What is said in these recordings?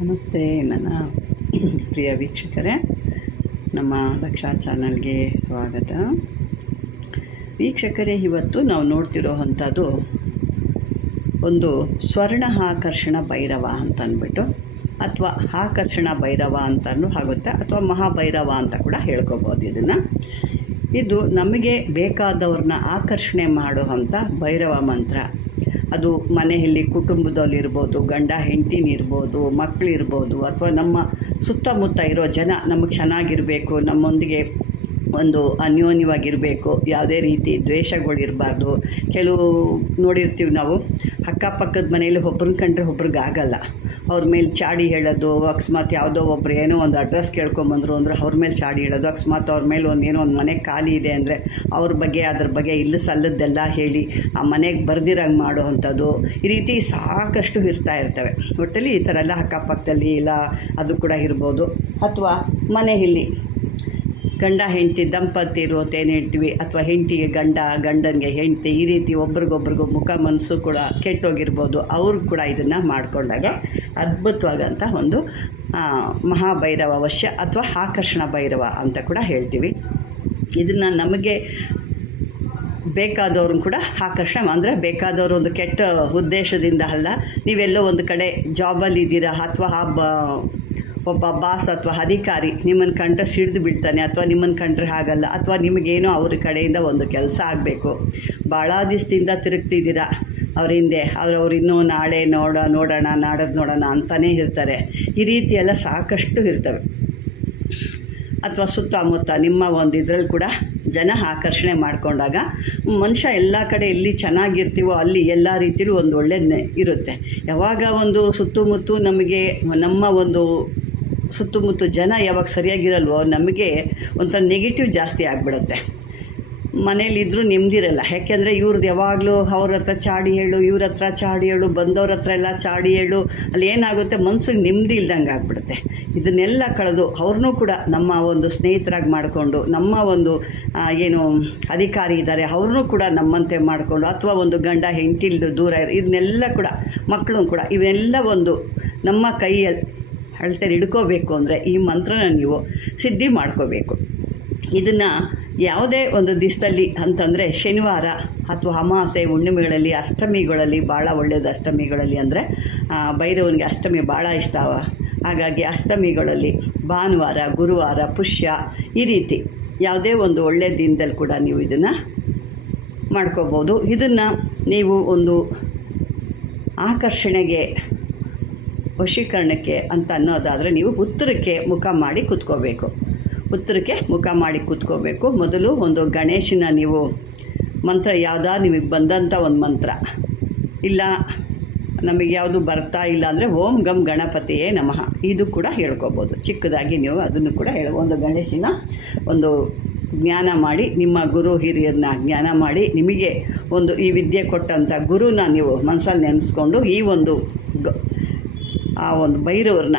ನಮಸ್ತೆ ನನ್ನ ಪ್ರಿಯ ವೀಕ್ಷಕರೇ, ನಮ್ಮ ಲಕ್ಷಾ ಚಾನಲ್ಗೆ ಸ್ವಾಗತ. ವೀಕ್ಷಕರೇ, ಇವತ್ತು ನಾವು ನೋಡ್ತಿರೋ ಅಂಥದ್ದು ಒಂದು ಸ್ವರ್ಣ ಆಕರ್ಷಣ ಭೈರವ ಅಂತ ಅಂದ್ಬಿಟ್ಟು, ಅಥವಾ ಆಕರ್ಷಣ ಭೈರವ ಅಂತಲೂ ಆಗುತ್ತೆ, ಅಥವಾ ಮಹಾಭೈರವ ಅಂತ ಕೂಡ ಹೇಳ್ಕೊಬೋದು. ಇದು ನಮಗೆ ಬೇಕಾದವ್ರನ್ನ ಆಕರ್ಷಣೆ ಮಾಡುವಂಥ ಭೈರವ ಮಂತ್ರ. ಅದು ಮನೆಯಲ್ಲಿ ಕುಟುಂಬದಲ್ಲಿರ್ಬೋದು, ಗಂಡ ಹೆಂಡತಿನಿರ್ಬೋದು, ಮಕ್ಕಳಿರ್ಬೋದು, ಅಥವಾ ನಮ್ಮ ಸುತ್ತಮುತ್ತ ಇರೋ ಜನ ನಮಗೆ ಚೆನ್ನಾಗಿರಬೇಕು, ನಮ್ಮೊಂದಿಗೆ ಒಂದು ಅನ್ಯೋನ್ಯವಾಗಿರಬೇಕು, ಯಾವುದೇ ರೀತಿ ದ್ವೇಷಗಳಿರಬಾರ್ದು. ಕೆಲವು ನೋಡಿರ್ತೀವಿ ನಾವು, ಅಕ್ಕಪಕ್ಕದ ಮನೆಯಲ್ಲಿ ಒಬ್ರನ್ನ ಕಂಡ್ರೆ ಒಬ್ರಿಗೆ ಆಗಲ್ಲ, ಅವ್ರ ಮೇಲೆ ಚಾಡಿ ಹೇಳೋದು. ಅಕಸ್ಮಾತ್ ಯಾವುದೋ ಒಬ್ರು ಏನೋ ಒಂದು ಅಡ್ರೆಸ್ ಕೇಳ್ಕೊಂಬಂದರು ಅಂದರೆ ಅವ್ರ ಮೇಲೆ ಚಾಡಿ ಹೇಳೋದು. ಅಕಸ್ಮಾತ್ ಅವ್ರ ಮೇಲೆ ಏನೋ ಒಂದು ಮನೆ ಖಾಲಿ ಇದೆ ಅಂದರೆ ಅದ್ರ ಬಗ್ಗೆ ಇಲ್ಲ ಸಲ್ಲದ್ದೆಲ್ಲ ಹೇಳಿ ಆ ಮನೆಗೆ ಬರ್ದಿರಂಗೆ ಮಾಡೋವಂಥದ್ದು. ಈ ರೀತಿ ಸಾಕಷ್ಟು ಇರ್ತವೆ. ಒಟ್ಟಲ್ಲಿ ಈ ಥರ ಎಲ್ಲ ಅಕ್ಕಪಕ್ಕದಲ್ಲಿ ಇಲ್ಲ ಅದು ಕೂಡ ಇರ್ಬೋದು. ಅಥವಾ ಮನೆಯಲ್ಲಿ ಗಂಡ ಹೆಂಡತಿ ದಂಪತಿರು ಅಂತ ಏನು ಹೇಳ್ತೀವಿ, ಅಥವಾ ಹೆಂಡತಿಗೆ ಗಂಡ, ಗಂಡನಿಗೆ ಹೆಂಡತಿ, ಈ ರೀತಿ ಒಬ್ರಿಗೊಬ್ರಿಗೂ ಮುಖ ಮನಸ್ಸು ಕೂಡ ಕೆಟ್ಟೋಗಿರ್ಬೋದು. ಅವ್ರಿಗೆ ಕೂಡ ಇದನ್ನು ಮಾಡಿಕೊಂಡಾಗ ಅದ್ಭುತವಾದಂಥ ಒಂದು ಮಹಾಭೈರವ ವಶ್ಯ ಅಥವಾ ಆಕರ್ಷಣ ಭೈರವ ಅಂತ ಕೂಡ ಹೇಳ್ತೀವಿ. ಇದನ್ನು ನಮಗೆ ಬೇಕಾದವ್ರನ್ನ ಕೂಡ ಆಕರ್ಷಣೆ ಅಂದರೆ ಬೇಕಾದವರು ಒಂದು ಕೆಟ್ಟ ಉದ್ದೇಶದಿಂದ ಅಲ್ಲ. ನೀವೆಲ್ಲೋ ಒಂದು ಕಡೆ ಜಾಬಲ್ಲಿದ್ದೀರಾ, ಅಥವಾ ಒಬ್ಬ ಬಾಸ್ ಅಥವಾ ಅಧಿಕಾರಿ ನಿಮ್ಮನ್ನು ಕಂಡ್ರೆ ಸಿಡಿದು ಬೀಳ್ತಾನೆ, ಅಥವಾ ನಿಮ್ಮನ್ನು ಕಂಡ್ರೆ ಆಗಲ್ಲ, ಅಥವಾ ನಿಮಗೇನೋ ಅವ್ರ ಕಡೆಯಿಂದ ಒಂದು ಕೆಲಸ ಆಗಬೇಕು, ಭಾಳ ದಿವಸದಿಂದ ತಿರುಗ್ತಿದ್ದೀರಾ ಅವ್ರ ಹಿಂದೆ, ಅವ್ರು ಇನ್ನೂ ನಾಳೆ ನೋಡೋಣ ನಾಡೋದು ನೋಡೋಣ ಅಂತಲೇ ಇರ್ತಾರೆ. ಈ ರೀತಿ ಎಲ್ಲ ಸಾಕಷ್ಟು ಇರ್ತವೆ. ಅಥವಾ ಸುತ್ತಮುತ್ತ ನಿಮ್ಮ ಒಂದು ಇದರಲ್ಲಿ ಕೂಡ ಜನ ಆಕರ್ಷಣೆ ಮಾಡಿಕೊಂಡಾಗ ಮನುಷ್ಯ ಎಲ್ಲ ಕಡೆ ಎಲ್ಲಿ ಚೆನ್ನಾಗಿರ್ತೀವೋ ಅಲ್ಲಿ ಎಲ್ಲ ರೀತಿಯಲ್ಲೂ ಒಂದು ಒಳ್ಳೆಯದೇ ಇರುತ್ತೆ. ಯಾವಾಗ ಒಂದು ಸುತ್ತಮುತ್ತ ನಮಗೆ ನಮ್ಮ ಒಂದು ಸುತ್ತಮುತ್ತ ಜನ ಯಾವಾಗ ಸರಿಯಾಗಿರಲ್ವೋ ನಮಗೆ ಒಂಥರ ನೆಗೆಟಿವ್ ಜಾಸ್ತಿ ಆಗಿಬಿಡುತ್ತೆ. ಮನೇಲಿದ್ದರೂ ನೆಮ್ಮದಿರಲ್ಲ. ಯಾಕೆಂದರೆ ಇವ್ರದ್ದು ಯಾವಾಗಲೂ ಅವ್ರ ಹತ್ರ ಚಾಡಿ ಹೇಳು, ಇವ್ರ ಹತ್ರ ಚಾಡಿ ಹೇಳು, ಬಂದವ್ರ ಹತ್ರ ಎಲ್ಲ ಚಾಡಿ ಹೇಳು, ಅಲ್ಲಿ ಏನಾಗುತ್ತೆ ಮನಸ್ಸಿಗೆ ನೆಮ್ಮದಿ ಇಲ್ದಂಗೆ ಆಗಿಬಿಡುತ್ತೆ. ಇದನ್ನೆಲ್ಲ ಕಳೆದು ಅವ್ರನ್ನೂ ಕೂಡ ನಮ್ಮ ಒಂದು ಸ್ನೇಹಿತರಾಗಿ ಮಾಡಿಕೊಂಡು, ನಮ್ಮ ಒಂದು ಏನು ಅಧಿಕಾರಿ ಇದ್ದಾರೆ ಅವ್ರನ್ನೂ ಕೂಡ ನಮ್ಮಂತೆ ಮಾಡಿಕೊಂಡು, ಅಥವಾ ಒಂದು ಗಂಡ ಹೆಂಡತಿಲ್ದು ದೂರ ಇದನ್ನೆಲ್ಲ ಕೂಡ ಮಕ್ಕಳು ಕೂಡ ಇವನ್ನೆಲ್ಲ ಒಂದು ನಮ್ಮ ಕೈಯಲ್ಲಿ ಅಳ್ತಾರೆ ಹಿಡ್ಕೋಬೇಕು ಅಂದರೆ ಈ ಮಂತ್ರನ ನೀವು ಸಿದ್ಧಿ ಮಾಡ್ಕೋಬೇಕು. ಇದನ್ನು ಯಾವುದೇ ಒಂದು ದಿವಸದಲ್ಲಿ ಅಂತಂದರೆ ಶನಿವಾರ ಅಥವಾ ಅಮಾವಾಸ್ಯೆ ಹುಣ್ಣಿಮೆಗಳಲ್ಲಿ, ಅಷ್ಟಮಿಗಳಲ್ಲಿ ಭಾಳ ಒಳ್ಳೆಯದು. ಅಷ್ಟಮಿಗಳಲ್ಲಿ ಅಂದರೆ ಭೈರವನಿಗೆ ಅಷ್ಟಮಿ ಭಾಳ ಇಷ್ಟ. ಹಾಗಾಗಿ ಅಷ್ಟಮಿಗಳಲ್ಲಿ ಭಾನುವಾರ, ಗುರುವಾರ, ಪುಷ್ಯ, ಈ ರೀತಿ ಯಾವುದೇ ಒಂದು ಒಳ್ಳೆಯ ದಿನದಲ್ಲಿ ಕೂಡ ನೀವು ಇದನ್ನು ಮಾಡ್ಕೋಬೋದು. ಇದನ್ನು ನೀವು ಒಂದು ಆಕರ್ಷಣೆಗೆ, ವಶೀಕರಣಕ್ಕೆ ಅಂತ ಅನ್ನೋದಾದರೆ ನೀವು ಉತ್ತರಕ್ಕೆ ಮುಖ ಮಾಡಿ ಕೂತ್ಕೋಬೇಕು. ಉತ್ತರಕ್ಕೆ ಮುಖ ಮಾಡಿ ಕೂತ್ಕೋಬೇಕು. ಮೊದಲು ಒಂದು ಗಣೇಶನ ನೀವು ಮಂತ್ರ ನಿಮಗೆ ಬಂದಂಥ ಒಂದು ಮಂತ್ರ ಇಲ್ಲ, ನಮಗೆ ಯಾವುದು ಬರ್ತಾ ಇಲ್ಲ ಅಂದರೆ ಓಂ ಗಂ ಗಣಪತಿಯೇ ನಮಃ ಇದು ಕೂಡ ಹೇಳ್ಕೊಬೋದು. ಚಿಕ್ಕದಾಗಿ ನೀವು ಅದನ್ನು ಕೂಡ ಒಂದು ಗಣೇಶನ ಒಂದು ಜ್ಞಾನ ಮಾಡಿ, ನಿಮ್ಮ ಗುರು ಹಿರಿಯರನ್ನ ಜ್ಞಾನ ಮಾಡಿ, ನಿಮಗೆ ಒಂದು ಈ ವಿದ್ಯೆ ಕೊಟ್ಟಂಥ ಗುರುನ ನೀವು ಮನಸ್ಸಲ್ಲಿ ನೆನೆಸ್ಕೊಂಡು ಈ ಒಂದು ಆ ಒಂದು ಭೈರವ್ರನ್ನ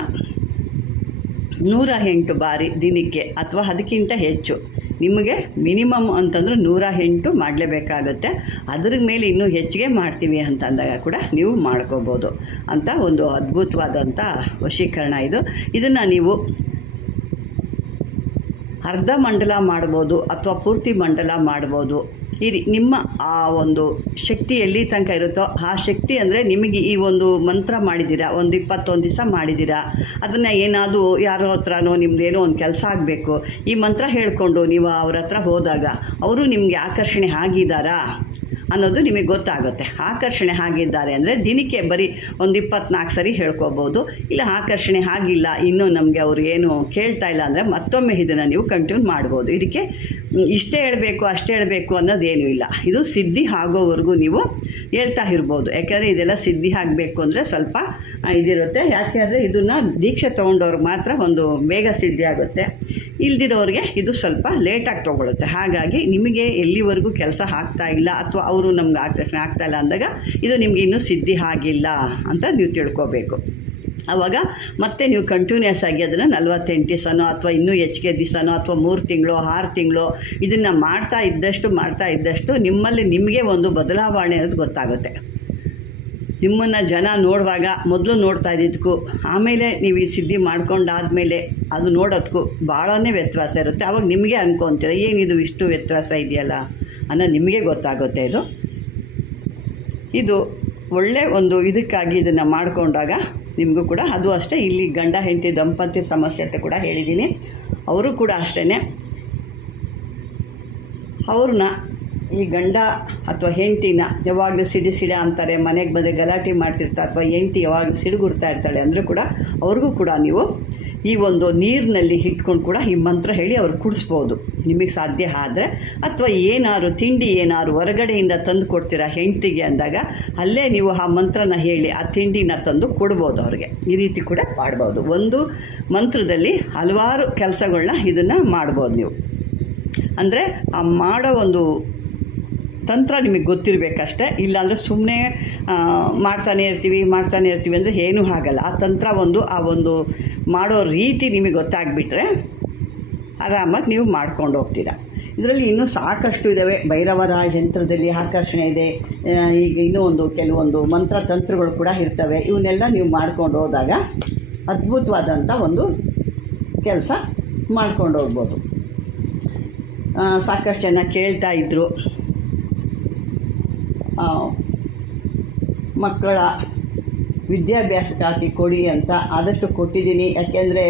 108 ಬಾರಿ ದಿನಕ್ಕೆ, ಅಥವಾ ಅದಕ್ಕಿಂತ ಹೆಚ್ಚು, ನಿಮಗೆ ಮಿನಿಮಮ್ ಅಂತಂದ್ರೆ 108 ಮಾಡಲೇಬೇಕಾಗುತ್ತೆ. ಅದ್ರ ಮೇಲೆ ಇನ್ನೂ ಹೆಚ್ಚಿಗೆ ಮಾಡ್ತೀವಿ ಅಂತಂದಾಗ ಕೂಡ ನೀವು ಮಾಡ್ಕೋಬೋದು ಅಂತ ಒಂದು ಅದ್ಭುತವಾದಂಥ ವಶೀಕರಣ ಇದು. ಇದನ್ನು ನೀವು ಅರ್ಧ ಮಂಡಲ ಮಾಡ್ಬೋದು, ಅಥವಾ ಪೂರ್ತಿ ಮಂಡಲ ಮಾಡ್ಬೋದು. ನಿಮ್ಮ ಆ ಒಂದು ಶಕ್ತಿ ಎಲ್ಲಿ ತನಕ ಇರುತ್ತೋ ಆ ಶಕ್ತಿ ಅಂದರೆ ನಿಮಗೆ ಈ ಒಂದು ಮಂತ್ರ ಮಾಡಿದ್ದೀರಾ, ಒಂದು 21 ದಿವಸ ಮಾಡಿದ್ದೀರಾ, ಅದನ್ನು ಏನಾದರೂ ಯಾರೋ ಹತ್ರನೋ ನಿಮ್ಮದೇನೋ ಒಂದು ಕೆಲಸ ಆಗಬೇಕು, ಈ ಮಂತ್ರ ಹೇಳಿಕೊಂಡು ನೀವು ಅವ್ರ ಹತ್ರ ಹೋದಾಗ ಅವರು ನಿಮಗೆ ಆಕರ್ಷಣೆ ಆಗಿದ್ದಾರಾ ಅನ್ನೋದು ನಿಮಗೆ ಗೊತ್ತಾಗುತ್ತೆ. ಆಕರ್ಷಣೆ ಆಗಿದ್ದಾರೆ ಅಂದರೆ ದಿನಕ್ಕೆ ಬರೀ ಒಂದು 24 ಸರಿ ಹೇಳ್ಕೊಬೋದು. ಇಲ್ಲ ಆಕರ್ಷಣೆ ಆಗಿಲ್ಲ, ಇನ್ನೂ ನಮಗೆ ಅವರು ಏನು ಕೇಳ್ತಾ ಇಲ್ಲ ಅಂದರೆ ಮತ್ತೊಮ್ಮೆ ಇದನ್ನು ನೀವು ಕಂಟಿನ್ಯೂ ಮಾಡ್ಬೋದು. ಇದಕ್ಕೆ ಇಷ್ಟೇ ಹೇಳಬೇಕು ಅಷ್ಟೇ ಹೇಳಬೇಕು ಅನ್ನೋದೇನೂ ಇಲ್ಲ. ಇದು ಸಿದ್ಧಿ ಆಗೋವರೆಗೂ ನೀವು ಹೇಳ್ತಾ ಇರ್ಬೋದು. ಯಾಕೆಂದರೆ ಇದೆಲ್ಲ ಸಿದ್ಧಿ ಆಗಬೇಕು ಅಂದರೆ ಸ್ವಲ್ಪ ಇದಿರುತ್ತೆ. ಯಾಕೆಂದರೆ ಇದನ್ನು ದೀಕ್ಷೆ ತೊಗೊಂಡವ್ರಿಗೆ ಮಾತ್ರ ಒಂದು ಬೇಗ ಸಿದ್ಧಿ ಆಗುತ್ತೆ, ಇಲ್ದಿರೋರಿಗೆ ಇದು ಸ್ವಲ್ಪ ಲೇಟಾಗಿ ತೊಗೊಳುತ್ತೆ. ಹಾಗಾಗಿ ನಿಮಗೆ ಎಲ್ಲಿವರೆಗೂ ಕೆಲಸ ಆಗ್ತಾ ಇಲ್ಲ, ಅಥವಾ ಅವರು ನಮ್ಗೆ ಆಕರ್ಷಣೆ ಆಗ್ತಾಯಿಲ್ಲ ಅಂದಾಗ ಇದು ನಿಮಗೆ ಇನ್ನೂ ಸಿದ್ಧಿ ಆಗಿಲ್ಲ ಅಂತ ನೀವು ತಿಳ್ಕೊಬೇಕು. ಆವಾಗ ಮತ್ತೆ ನೀವು ಕಂಟಿನ್ಯೂಸ್ ಆಗಿ ಅದನ್ನು 48 ದಿವಸನೋ ಅಥವಾ ಇನ್ನೂ ಹೆಚ್ಚಿಗೆ ದಿವಸನೋ ಅಥವಾ 3 ತಿಂಗಳು 6 ತಿಂಗಳು ಇದನ್ನು ಮಾಡ್ತಾ ಇದ್ದಷ್ಟು ನಿಮ್ಮಲ್ಲಿ ನಿಮಗೆ ಒಂದು ಬದಲಾವಣೆ ಅನ್ನೋದು ಗೊತ್ತಾಗುತ್ತೆ. ನಿಮ್ಮನ್ನು ಜನ ನೋಡಿದಾಗ ಮೊದಲು ನೋಡ್ತಾ ಇದ್ದಿದ್ದಕ್ಕೂ ಆಮೇಲೆ ನೀವು ಈ ಸಿದ್ಧಿ ಮಾಡ್ಕೊಂಡಾದಮೇಲೆ ಅದು ನೋಡೋದಕ್ಕೂ ಭಾಳನೇ ವ್ಯತ್ಯಾಸ ಇರುತ್ತೆ. ಆವಾಗ ನಿಮಗೆ ಅನ್ಕೊತೀರ ಏನಿದು ಇಷ್ಟು ವ್ಯತ್ಯಾಸ ಇದೆಯಲ್ಲ ಅನ್ನೋದು ನಿಮಗೆ ಗೊತ್ತಾಗುತ್ತೆ. ಇದು ಒಳ್ಳೆ ಒಂದು ಇದಕ್ಕಾಗಿ ಇದನ್ನು ಮಾಡಿಕೊಂಡಾಗ ನಿಮಗೂ ಕೂಡ ಅದು ಅಷ್ಟೇ. ಇಲ್ಲಿ ಗಂಡ ಹೆಂಡತಿ ದಂಪತಿ ಸಮಸ್ಯೆ ಅಂತ ಕೂಡ ಹೇಳಿದ್ದೀನಿ. ಅವರು ಕೂಡ ಅಷ್ಟೇ, ಅವ್ರನ್ನ ಈ ಗಂಡ ಅಥವಾ ಹೆಂಡ್ತಿನ ಯಾವಾಗಲೂ ಸಿಡಿ ಅಂತಾರೆ, ಮನೆಗೆ ಬಂದರೆ ಗಲಾಟೆ ಮಾಡ್ತಿರ್ತಾ ಅಥವಾ ಹೆಂಡ್ತಿ ಯಾವಾಗಲೂ ಸಿಡುಗುಡ್ತಾ ಇರ್ತಾಳೆ ಅಂದರೆ ಕೂಡ ಅವ್ರಿಗೂ ಕೂಡ ನೀವು ಈ ಒಂದು ನೀರಿನಲ್ಲಿ ಇಟ್ಕೊಂಡು ಕೂಡ ಈ ಮಂತ್ರ ಹೇಳಿ ಅವ್ರು ಕುಡಿಸ್ಬೋದು ನಿಮಗೆ ಸಾಧ್ಯ ಆದರೆ. ಅಥವಾ ಏನಾದ್ರು ತಿಂಡಿ ಏನಾದ್ರು ಹೊರಗಡೆಯಿಂದ ತಂದು ಕೊಡ್ತೀರಾ ಹೆಂಡ್ತಿಗೆ ಅಂದಾಗ ಅಲ್ಲೇ ನೀವು ಆ ಮಂತ್ರನ ಹೇಳಿ ಆ ತಿಂಡಿನ ತಂದು ಕೊಡ್ಬೋದು ಅವ್ರಿಗೆ. ಈ ರೀತಿ ಕೂಡ ಮಾಡ್ಬೋದು. ಒಂದು ಮಂತ್ರದಲ್ಲಿ ಹಲವಾರು ಕೆಲಸಗಳನ್ನ ಇದನ್ನು ಮಾಡ್ಬೋದು ನೀವು. ಅಂದರೆ ಆ ಮಾಡೋ ಒಂದು ತಂತ್ರ ನಿಮಗೆ ಗೊತ್ತಿರಬೇಕಷ್ಟೇ. ಇಲ್ಲಾಂದರೆ ಸುಮ್ಮನೆ ಮಾಡ್ತಾನೆ ಇರ್ತೀವಿ ಅಂದರೆ ಏನೂ ಆಗಲ್ಲ. ಆ ತಂತ್ರ ಆ ಒಂದು ಮಾಡೋ ರೀತಿ ನಿಮಗೆ ಗೊತ್ತಾಗ್ಬಿಟ್ರೆ ಆರಾಮಾಗಿ ನೀವು ಮಾಡ್ಕೊಂಡು ಹೋಗ್ತೀರ. ಇದರಲ್ಲಿ ಇನ್ನೂ ಸಾಕಷ್ಟು ಇದ್ದಾವೆ. ಭೈರವರ ಯಂತ್ರದಲ್ಲಿ ಆಕರ್ಷಣೆ ಇದೆ. ಈಗ ಇನ್ನೂ ಕೆಲವೊಂದು ಮಂತ್ರ ತಂತ್ರಗಳು ಕೂಡ ಇರ್ತವೆ. ಇವನ್ನೆಲ್ಲ ನೀವು ಮಾಡ್ಕೊಂಡು ಹೋದಾಗ ಅದ್ಭುತವಾದಂಥ ಒಂದು ಕೆಲಸ ಮಾಡ್ಕೊಂಡು ಹೋಗ್ಬೋದು. ಸಾಕಷ್ಟು ಜನ ಕೇಳ್ತಾ ಇದ್ದರು ಮಕ್ಕಳ ವಿದ್ಯಾಭ್ಯಾಸಕ್ಕಾಗಿ ಕೊಡಿ ಅಂತ. ಆದಷ್ಟು ಕೊಟ್ಟಿದ್ದೀನಿ. ಯಾಕೆಂದರೆ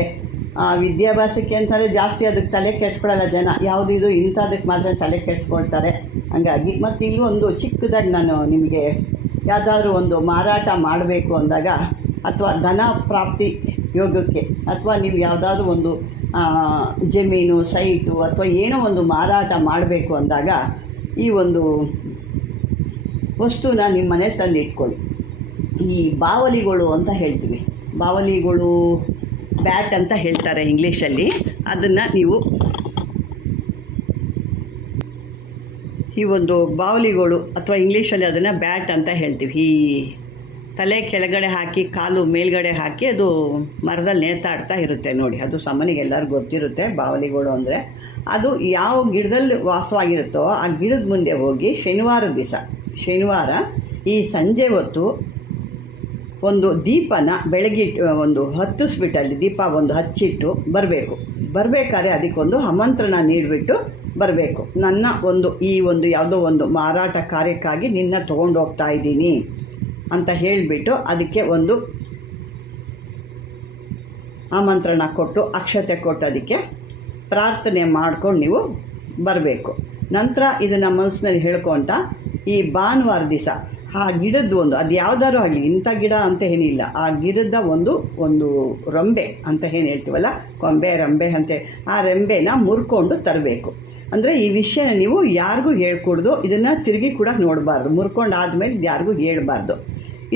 ವಿದ್ಯಾಭ್ಯಾಸಕ್ಕೆ ಅಂತಂದರೆ ಜಾಸ್ತಿ ಅದಕ್ಕೆ ತಲೆ ಕೆಡಿಸ್ಕೊಳ್ಳಲ್ಲ ಜನ. ಯಾವುದಿದು ಇಂಥದಕ್ಕೆ ಮಾತ್ರ ತಲೆ ಕೆಡಿಸ್ಕೊಳ್ತಾರೆ. ಹಂಗಾಗಿ ಮತ್ತು ಇಲ್ಲಿ ಒಂದು ಚಿಕ್ಕದಾಗಿ ನಾನು ನಿಮಗೆ ಯಾವುದಾದ್ರೂ ಒಂದು ಮಾರಾಟ ಮಾಡಬೇಕು ಅಂದಾಗ ಅಥವಾ ಧನ ಪ್ರಾಪ್ತಿ ಯೋಗಕ್ಕೆ ಅಥವಾ ನೀವು ಯಾವುದಾದ್ರೂ ಒಂದು ಜಮೀನು ಸೈಟು ಅಥವಾ ಏನೋ ಒಂದು ಮಾರಾಟ ಮಾಡಬೇಕು ಅಂದಾಗ ಈ ಒಂದು ವಸ್ತುನ ನಿಮ್ಮ ಮನೇಲಿ ತಂದು ಇಟ್ಕೊಳ್ಳಿ. ಈ ಬಾವಲಿಗಳು ಅಂತ ಹೇಳ್ತೀವಿ, ಬಾವಲಿಗಳು ಬ್ಯಾಟ್ ಅಂತ ಹೇಳ್ತಾರೆ ಇಂಗ್ಲೀಷಲ್ಲಿ. ಅದನ್ನು ನೀವು ಈ ಒಂದು ಬಾವಲಿಗಳು ಅಥವಾ ಇಂಗ್ಲೀಷಲ್ಲಿ ಅದನ್ನು ಬ್ಯಾಟ್ ಅಂತ ಹೇಳ್ತೀವಿ. ಈ ತಲೆ ಕೆಳಗಡೆ ಹಾಕಿ ಕಾಲು ಮೇಲ್ಗಡೆ ಹಾಕಿ ಅದು ಮರದಲ್ಲಿ ನೇತಾಡ್ತಾ ಇರುತ್ತೆ ನೋಡಿ. ಅದು ಸಾಮಾನ್ಯಗೆ ಎಲ್ಲರಿಗೂ ಗೊತ್ತಿರುತ್ತೆ ಬಾವಲಿಗಳು ಅಂದರೆ. ಅದು ಯಾವ ಗಿಡದಲ್ಲಿ ವಾಸವಾಗಿರುತ್ತೋ ಆ ಗಿಡದ ಮುಂದೆ ಹೋಗಿ ಶನಿವಾರದ ದಿವಸ ಶನಿವಾರ ಈ ಸಂಜೆ ಹೊತ್ತು ಒಂದು ದೀಪನ ಬೆಳಗ್ಗೆ ಒಂದು ಹತ್ತಿಸ್ಬಿಟ್ಟು ಅಲ್ಲಿ ದೀಪ ಒಂದು ಹಚ್ಚಿಟ್ಟು ಬರಬೇಕಾದ್ರೆ ಅದಕ್ಕೊಂದು ಆಮಂತ್ರಣ ನೀಡಿಬಿಟ್ಟು ಬರಬೇಕು. ನನ್ನ ಈ ಯಾವುದೋ ಒಂದು ಮಾರಾಟ ಕಾರ್ಯಕ್ಕಾಗಿ ನಿನ್ನ ತೊಗೊಂಡು ಹೋಗ್ತಾ ಇದ್ದೀನಿ ಅಂತ ಹೇಳಿಬಿಟ್ಟು ಅದಕ್ಕೆ ಒಂದು ಆಮಂತ್ರಣ ಕೊಟ್ಟು ಅಕ್ಷತೆ ಕೊಟ್ಟು ಅದಕ್ಕೆ ಪ್ರಾರ್ಥನೆ ಮಾಡ್ಕೊಂಡು ನೀವು ಬರಬೇಕು. ನಂತರ ಇದನ್ನು ಮನಸ್ಸಿನಲ್ಲಿ ಹೇಳ್ಕೊತ ಈ ಭಾನುವಾರ ದಿವಸ ಆ ಗಿಡದ್ದು ಅದು ಯಾವುದಾದ್ರೂ ಆಗಲಿ, ಇಂಥ ಗಿಡ ಅಂತ ಏನಿಲ್ಲ, ಆ ಗಿಡದ ಒಂದು ರೆಂಬೆ ಅಂತ ಏನು ಹೇಳ್ತೀವಲ್ಲ, ಕೊಂಬೆ ರೆಂಬೆ ಅಂತೇಳಿ ಆ ರೆಂಬೆನ ಮುರ್ಕೊಂಡು ತರಬೇಕು. ಅಂದರೆ ಈ ವಿಷಯನ ನೀವು ಯಾರಿಗೂ ಹೇಳ್ಕೊಡ್ದು, ಇದನ್ನು ತಿರುಗಿ ಕೂಡ ನೋಡಬಾರ್ದು. ಮುರ್ಕೊಂಡು ಆದಮೇಲೆ ಯಾರಿಗೂ ಹೇಳ್ಬಾರ್ದು.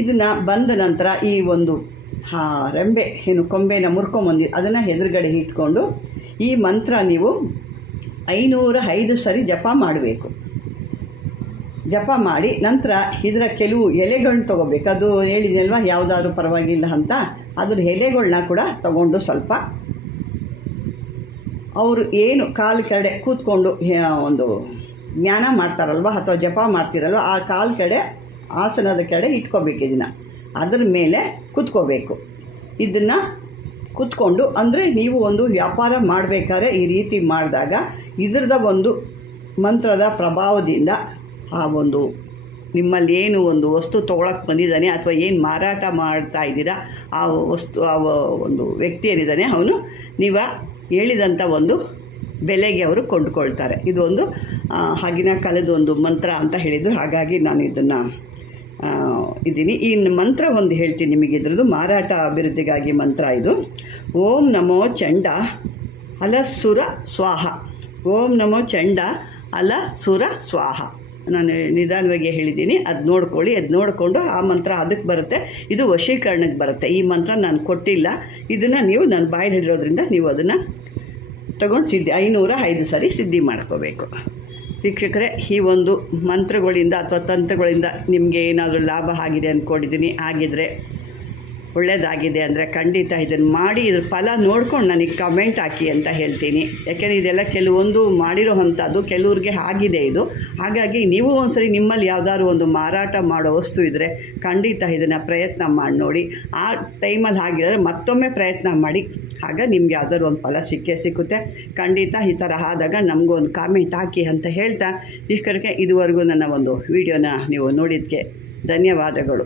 ಇದನ್ನು ಬಂದ ನಂತರ ಈ ಒಂದು ರೆಂಬೆ ಕೊಂಬೆನ ಮುರ್ಕೊಂಬಂದು ಅದನ್ನು ಎದುರುಗಡೆ ಇಟ್ಕೊಂಡು ಈ ಮಂತ್ರ ನೀವು 505 ಸರಿ ಜಪ ಮಾಡಬೇಕು. ಜಪ ಮಾಡಿ ನಂತರ ಇದರ ಕೆಲವು ಎಲೆಗಳನ್ನ ತೊಗೋಬೇಕು. ಅದು ಹೇಳಿದೆಲ್ವ ಯಾವುದಾದ್ರೂ ಪರವಾಗಿಲ್ಲ ಅಂತ, ಅದ್ರ ಎಲೆಗಳನ್ನ ಕೂಡ ತಗೊಂಡು ಸ್ವಲ್ಪ ಅವರು ಏನು ಕಾಲು ಕಡೆ ಕೂತ್ಕೊಂಡು ಒಂದು ಜ್ಞಾನ ಮಾಡ್ತಾರಲ್ವ ಅಥವಾ ಜಪ ಮಾಡ್ತಿರಲ್ವ ಆ ಕಾಲು ಕಡೆ ಆಸನದ ಕಡೆ ಇಟ್ಕೋಬೇಕು. ಇದನ್ನು ಅದರ ಮೇಲೆ ಕೂತ್ಕೋಬೇಕು. ಇದನ್ನು ಕೂತ್ಕೊಂಡು ಅಂದರೆ ನೀವು ಒಂದು ವ್ಯಾಪಾರ ಮಾಡಬೇಕಾದ್ರೆ ಈ ರೀತಿ ಮಾಡಿದಾಗ ಇದರದ ಒಂದು ಮಂತ್ರದ ಪ್ರಭಾವದಿಂದ ಆ ಒಂದು ನಿಮ್ಮಲ್ಲಿ ಏನು ಒಂದು ವಸ್ತು ತೊಗೊಳಕ್ಕೆ ಬಂದಿದ್ದಾನೆ ಅಥವಾ ಏನು ಮಾರಾಟ ಮಾಡ್ತಾ ಇದ್ದೀರಾ ಆ ವಸ್ತು ಆ ಒಂದು ವ್ಯಕ್ತಿ ಏನಿದ್ದಾನೆ ಅವನು ನೀವು ಹೇಳಿದಂಥ ಒಂದು ಬೆಲೆಗೆ ಅವರು ಕೊಂಡುಕೊಳ್ತಾರೆ. ಇದು ಒಂದು ಆಗಿನ ಕಾಲದ ಒಂದು ಮಂತ್ರ ಅಂತ ಹೇಳಿದರು. ಹಾಗಾಗಿ ನಾನು ಇದನ್ನು ಇದ್ದೀನಿ. ಈ ಮಂತ್ರ ಒಂದು ಹೇಳ್ತೀನಿ ನಿಮಗೆ. ಇದ್ರದ್ದು ಮಾರಾಟ ಅಭಿವೃದ್ಧಿಗಾಗಿ ಮಂತ್ರ ಇದು. ಓಂ ನಮೋ ಚಂಡ ಅಲಸುರ ಸ್ವಾಹ. ಓಂ ನಮೋ ಚಂಡ ಅಲಸುರ ಸ್ವಾಹ. ನಾನು ನಿಧಾನವಾಗಿ ಹೇಳಿದ್ದೀನಿ, ಅದು ನೋಡ್ಕೊಳ್ಳಿ. ಅದು ನೋಡಿಕೊಂಡು ಆ ಮಂತ್ರ ಅದಕ್ಕೆ ಬರುತ್ತೆ. ಇದು ವಶೀಕರಣಕ್ಕೆ ಬರುತ್ತೆ. ಈ ಮಂತ್ರ ನಾನು ಕೊಟ್ಟಿಲ್ಲ, ಇದನ್ನು ನೀವು ನನ್ನ ಬಾಯಲ್ಲಿ ಹೇಳಿರೋದ್ರಿಂದ ನೀವು ಅದನ್ನು ತಗೊಂಡು 505 ಸರಿ ಸಿದ್ಧಿ ಮಾಡ್ಕೋಬೇಕು. ವೀಕ್ಷಕರೇ, ಈ ಒಂದು ಮಂತ್ರಗಳಿಂದ ಅಥವಾ ತಂತ್ರಗಳಿಂದ ನಿಮಗೆ ಏನಾದರೂ ಲಾಭ ಆಗಿದೆ ಅಂದ್ಕೊಂಡಿದ್ದೀನಿ. ಆಗಿದ್ದರೆ ಒಳ್ಳೆಯದಾಗಿದೆ ಅಂದರೆ ಖಂಡಿತ ಇದನ್ನು ಮಾಡಿ ಇದ್ರ ಫಲ ನೋಡ್ಕೊಂಡು ನನಗೆ ಕಮೆಂಟ್ ಹಾಕಿ ಅಂತ ಹೇಳ್ತೀನಿ. ಯಾಕೆಂದರೆ ಇದೆಲ್ಲ ಕೆಲವೊಂದು ಮಾಡಿರೋ ಅಂಥದ್ದು ಕೆಲವ್ರಿಗೆ ಆಗಿದೆ ಇದು. ಹಾಗಾಗಿ ನೀವು ಒಂದ್ಸರಿ ನಿಮ್ಮಲ್ಲಿ ಯಾವುದಾದ್ರು ಒಂದು ಮಾರಾಟ ಮಾಡೋ ವಸ್ತು ಇದ್ದರೆ ಖಂಡಿತ ಇದನ್ನು ಪ್ರಯತ್ನ ಮಾಡಿ ನೋಡಿ. ಆ ಟೈಮಲ್ಲಿ ಆಗಿದ್ರೆ ಮತ್ತೊಮ್ಮೆ ಪ್ರಯತ್ನ ಮಾಡಿ, ಆಗ ನಿಮ್ಗೆ ಯಾವುದಾದ್ರು ಒಂದು ಫಲ ಸಿಕ್ಕುತ್ತೆ. ಖಂಡಿತ ಈ ಥರ ಆದಾಗ ನಮಗೂ ಒಂದು ಕಾಮೆಂಟ್ ಹಾಕಿ ಅಂತ ಹೇಳ್ತಾ ಇಷ್ಟಕ್ಕೆ ಇದುವರೆಗೂ ನನ್ನ ಒಂದು ವಿಡಿಯೋನ ನೀವು ನೋಡಿದ್ದಕ್ಕೆ ಧನ್ಯವಾದಗಳು.